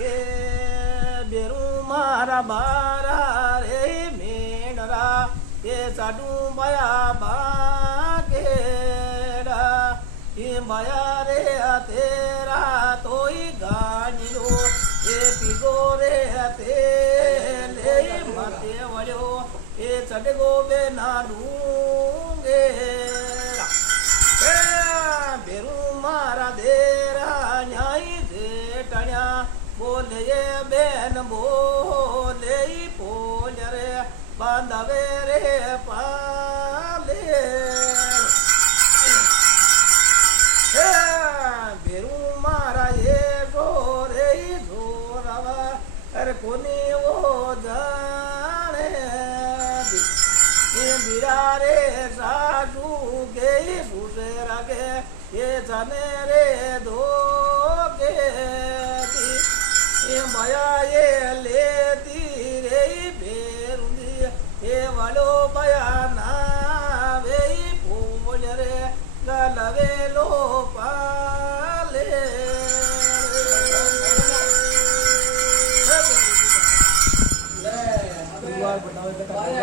એ બેરું મારા બારા રે મેણરા એ સાડું બયા બાગેડા એ બયા રે તેરા તોય ગાણીઓ એ પીગો રે તે લે માથે વળ્યો એ ચડગો બે ના ડુંગે બેરું મારા દેરા ન્યાય જેટણ્યા બોલે બેન બોલે પોલ રે બાંધવે રે પાલે બેરું મારા એ જોરે જોરાવા અરે કોની ઓ જાણે એ બીરા રે સાજુ ગે ભૂસે રાગે એ જાને રે ધોગે એ માયા એ લેતી રે બે